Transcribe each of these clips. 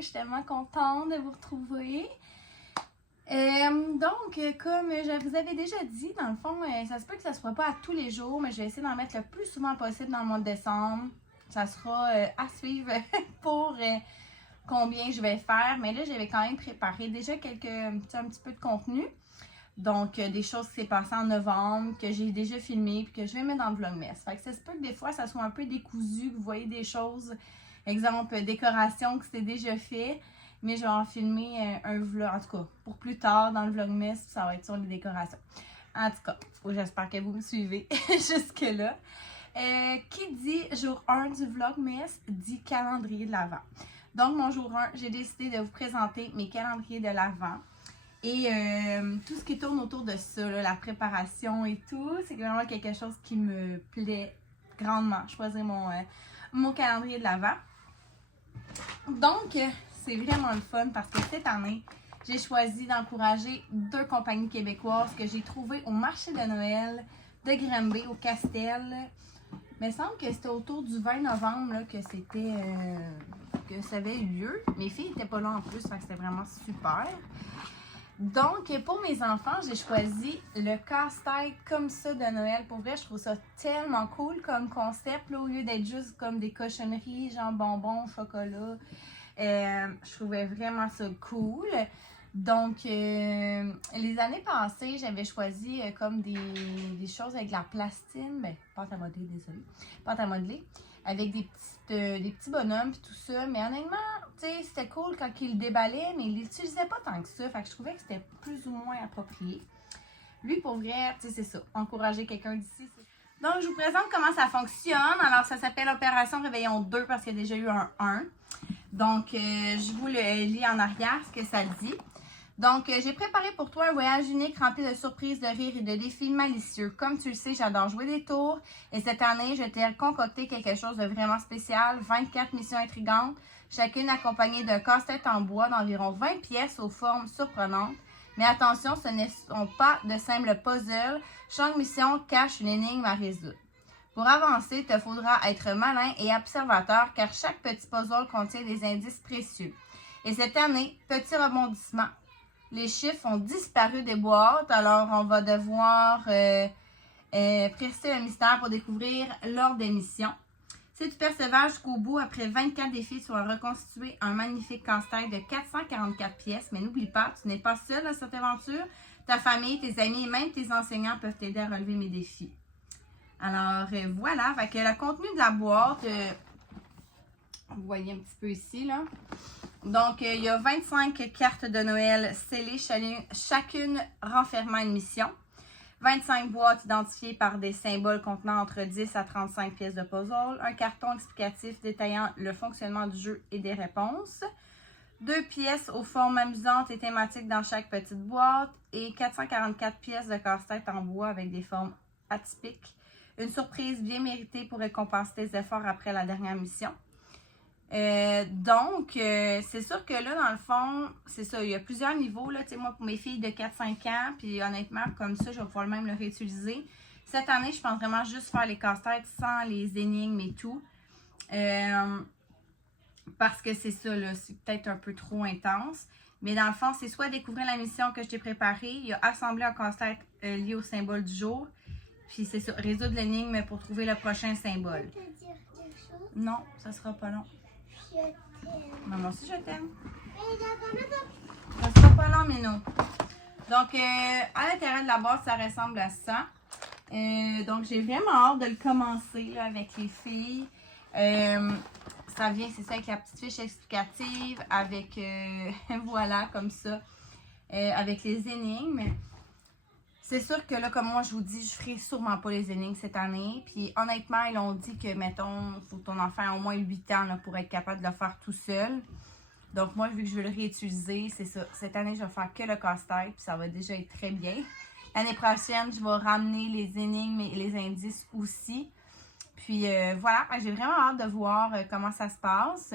Je suis tellement contente de vous retrouver. Comme je vous avais déjà dit, dans le fond, ça se peut que ça ne se fera pas à tous les jours, mais je vais essayer d'en mettre le plus souvent possible dans le mois de décembre. Ça sera à suivre pour combien je vais faire. Mais là, j'avais quand même préparé déjà un petit peu de contenu. Donc, des choses qui s'est passées en novembre, que j'ai déjà filmé, puis que je vais mettre dans le Vlogmas. Fait que ça se peut que des fois, ça soit un peu décousu, que vous voyez des choses, exemple, décoration que c'est déjà fait. Mais je vais en filmer un vlog, en tout cas, pour plus tard dans le Vlogmas, ça va être sur les décorations. En tout cas, j'espère que vous me suivez jusque-là. Qui dit jour 1 du Vlogmas dit calendrier de l'Avent. Donc, mon jour 1, j'ai décidé de vous présenter mes calendriers de l'Avent. Et tout ce qui tourne autour de ça, là, la préparation et tout, c'est vraiment quelque chose qui me plaît grandement. Choisir mon calendrier de l'Avent. Donc, c'est vraiment le fun parce que cette année, j'ai choisi d'encourager 2 compagnies québécoises que j'ai trouvées au marché de Noël de Granby, au Castel. Il me semble que c'était autour du 20 novembre là, que ça avait eu lieu. Mes filles n'étaient pas là en plus, c'était vraiment super. Donc, pour mes enfants, j'ai choisi le casse-tête comme ça de Noël. Pour vrai, je trouve ça tellement cool comme concept, là, au lieu d'être juste comme des cochonneries, genre bonbons, chocolat. Je trouvais vraiment ça cool. Donc, les années passées, j'avais choisi comme des choses avec de la plastine. Ben, pâte à modeler, désolé. Pâte à modeler. Avec des petits bonhommes et tout ça. Mais honnêtement, tu sais, c'était cool quand il le déballait, mais il l'utilisait pas tant que ça. Fait que je trouvais que c'était plus ou moins approprié. Lui, pour vrai, tu sais, c'est ça. Encourager quelqu'un d'ici. Donc, je vous présente comment ça fonctionne. Alors, ça s'appelle Opération Réveillon 2 parce qu'il y a déjà eu un 1. Donc, je vous le lis en arrière, ce que ça dit. Donc, j'ai préparé pour toi un voyage unique rempli de surprises, de rires et de défis malicieux. Comme tu le sais, j'adore jouer des tours. Et cette année, je t'ai concocté quelque chose de vraiment spécial. 24 missions intrigantes, chacune accompagnée d'un casse-tête en bois d'environ 20 pièces aux formes surprenantes. Mais attention, ce ne sont pas de simples puzzles. Chaque mission cache une énigme à résoudre. Pour avancer, il te faudra être malin et observateur car chaque petit puzzle contient des indices précieux. Et cette année, petit rebondissement. Les chiffres ont disparu des boîtes, alors on va devoir percer le mystère pour découvrir l'ordre des missions. Si tu persévères jusqu'au bout, après 24 défis, tu vas reconstituer un magnifique casse-tête de 444 pièces. Mais n'oublie pas, tu n'es pas seul dans cette aventure. Ta famille, tes amis et même tes enseignants peuvent t'aider à relever mes défis. Alors voilà, fait que le contenu de la boîte, vous voyez un petit peu ici, là. Donc, il y a 25 cartes de Noël scellées, chacune renfermant une mission. 25 boîtes identifiées par des symboles contenant entre 10 à 35 pièces de puzzle. Un carton explicatif détaillant le fonctionnement du jeu et des réponses. 2 pièces aux formes amusantes et thématiques dans chaque petite boîte. Et 444 pièces de casse-tête en bois avec des formes atypiques. Une surprise bien méritée pour récompenser tes efforts après la dernière mission. C'est sûr que là, dans le fond, c'est ça, il y a plusieurs niveaux, là, tu sais, moi, pour mes filles de 4-5 ans, puis honnêtement, comme ça, je vais pouvoir même le réutiliser. Cette année, je pense vraiment juste faire les casse-têtes sans les énigmes et tout. Parce que c'est ça, là, c'est peut-être un peu trop intense. Mais dans le fond, c'est soit découvrir la mission que je t'ai préparée, il y a assembler un casse-tête lié au symbole du jour, puis c'est ça, résoudre l'énigme pour trouver le prochain symbole. Je peux te dire quelque chose? Non, ça sera pas long. Je t'aime. Maman aussi, je t'aime. Mais Ça sera pas long, mais non. Donc, à l'intérieur de la boîte, ça ressemble à ça. Donc, j'ai vraiment hâte de le commencer là, avec les filles. Ça vient, c'est ça, avec la petite fiche explicative, avec, voilà, comme ça, avec les énigmes. C'est sûr que là, comme moi, je vous dis, je ferai sûrement pas les énigmes cette année. Puis honnêtement, ils ont dit que, mettons, il faut que ton enfant ait au moins 8 ans là, pour être capable de le faire tout seul. Donc moi, vu que je veux le réutiliser, c'est ça. Cette année, je vais faire que le casse-tête, puis ça va déjà être très bien. L'année prochaine, je vais ramener les énigmes et les indices aussi. Puis voilà, j'ai vraiment hâte de voir comment ça se passe.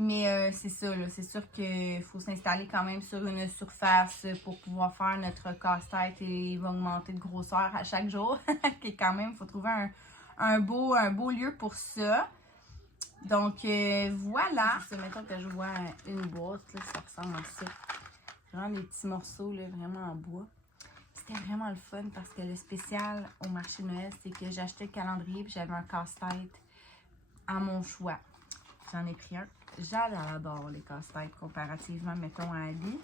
Mais c'est ça, là, c'est sûr qu'il faut s'installer quand même sur une surface pour pouvoir faire notre casse-tête et il va augmenter de grosseur à chaque jour. Et quand même, il faut trouver un beau lieu pour ça. Donc, voilà. Mettons que je vois une boîte, là, ça ressemble à ça. Vraiment des petits morceaux, là, vraiment en bois. C'était vraiment le fun parce que le spécial au marché de Noël, c'est que j'ai acheté le calendrier et j'avais un casse-tête à mon choix. J'en ai pris un. J'adore les casse-têtes comparativement, mettons, à Ali.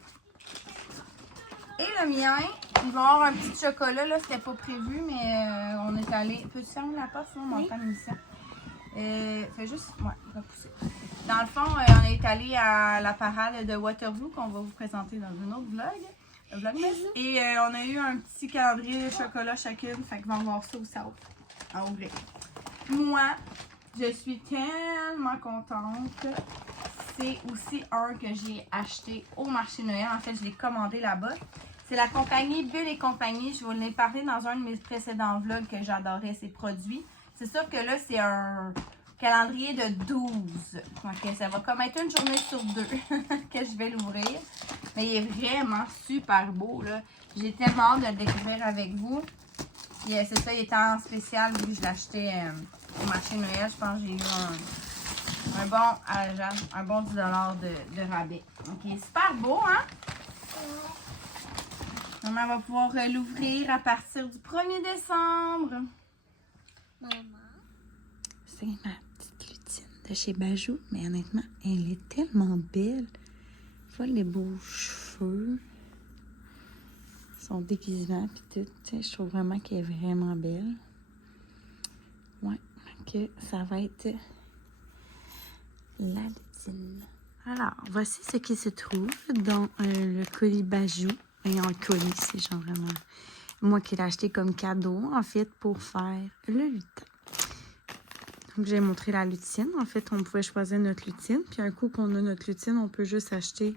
Et le mien, il va y avoir un petit chocolat, là, c'était pas prévu, mais on est allé... Peux-tu fermer la porte, sinon on m'entend l'émission? Fais juste... Ouais, il va pousser. Dans le fond, on est allé à la parade de Waterloo qu'on va vous présenter dans un autre vlog. Et on a eu un petit calendrier de chocolat chacune. Fait qu'on va voir ça aussi à ouvrir. Moi, je suis tellement contente. C'est aussi un que j'ai acheté au marché Noël. En fait, je l'ai commandé là-bas. C'est la compagnie Bulle et compagnie. Je vous l'ai parlé dans un de mes précédents vlogs que j'adorais ces produits. C'est sûr que là, c'est un calendrier de 12. Donc, ça va comme être une journée sur 2 que je vais l'ouvrir. Mais il est vraiment super beau, là. J'ai tellement hâte de le découvrir avec vous. Puis, c'est ça, il était en spécial vu que je l'ai acheté au marché Noël. Je pense que j'ai eu un bon 10 $ de rabais. Donc, il est super beau, hein? Maman va pouvoir l'ouvrir à partir du 1er décembre. Maman. C'est ma petite lutine de chez Bajou, mais honnêtement, elle est tellement belle. Voilà les beaux cheveux, son déguisement puis tout. Je trouve vraiment qu'elle est vraiment belle. Ouais, que ça va être la lutine. Alors, voici ce qui se trouve dans le colis Bajou. Et en colis, c'est genre vraiment moi qui l'ai acheté comme cadeau, en fait, pour faire le lutin. Donc, j'ai montré la lutine. En fait, on pouvait choisir notre lutine. Puis, un coup qu'on a notre lutine, on peut juste acheter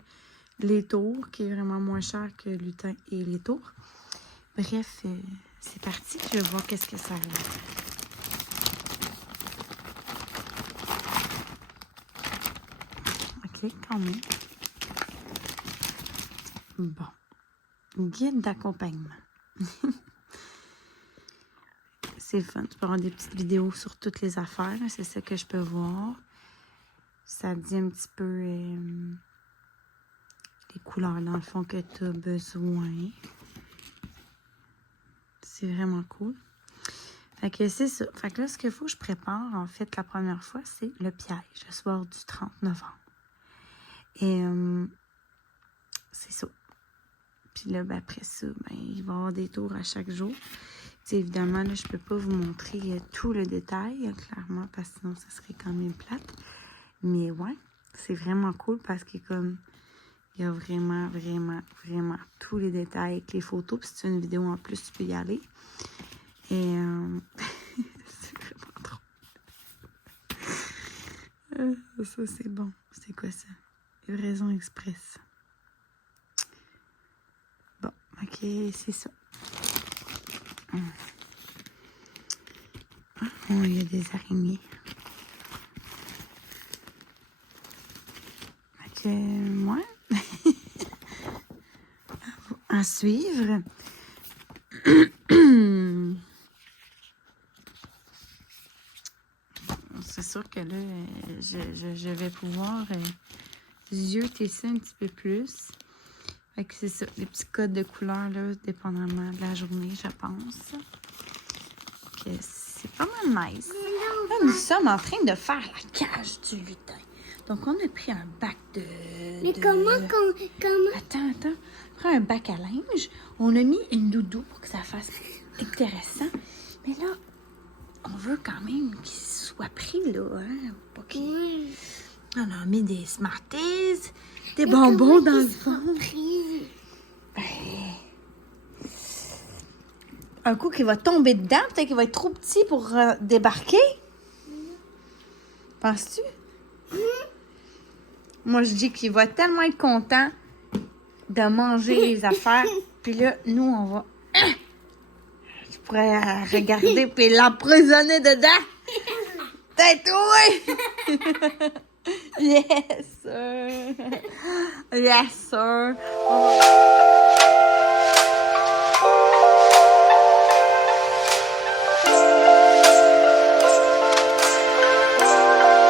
les tours, qui est vraiment moins cher que le lutin et les tours. Bref, c'est parti. Je vais voir qu'est-ce que ça a. OK, quand même. Bon. Guide d'accompagnement. C'est fun. Tu peux avoir des petites vidéos sur toutes les affaires. C'est ça que je peux voir. Ça dit un petit peu les couleurs, dans le fond, que tu as besoin. C'est vraiment cool. Fait que c'est ça. Fait que là, ce qu'il faut que je prépare, en fait, la première fois, c'est le piège, le soir du 30 novembre. Et c'est ça. Puis là, ben, après ça, ben, il va y avoir des tours à chaque jour. T'sais, évidemment, là, je peux pas vous montrer tout le détail, clairement, parce que sinon, ça serait quand même plate. Mais ouais, c'est vraiment cool parce que comme il y a vraiment, vraiment, vraiment tous les détails avec les photos. Puis si tu as une vidéo en plus, tu peux y aller. Et c'est vraiment drôle. Ça, c'est bon. C'est quoi ça? Livraison express. Bon, ok, c'est ça. Oh, il y a des araignées. Ok, moi. À suivre. C'est sûr que là, je vais pouvoir zioter ça un petit peu plus. Fait que c'est ça, les petits codes de couleurs, là, dépendamment de la journée, je pense. Que c'est pas mal nice. Là, nous sommes en train de faire la cage du lutin. Donc, on a pris un bac de... Mais comment? Attends. On prend un bac à linge. On a mis une doudou pour que ça fasse intéressant. Mais là, on veut quand même qu'il soit pris, là. Hein? Pas qu'il... Oui. On a mis des Smarties, des bonbons dans le fond. Ben, un coup qu'il va tomber dedans, peut-être qu'il va être trop petit pour débarquer. Penses-tu? Moi, je dis qu'il va tellement être content de manger les affaires. Puis là, nous, on va... Tu pourrais regarder puis l'emprisonner dedans. Peut-être, oui! Yes, sir! Yes, sir!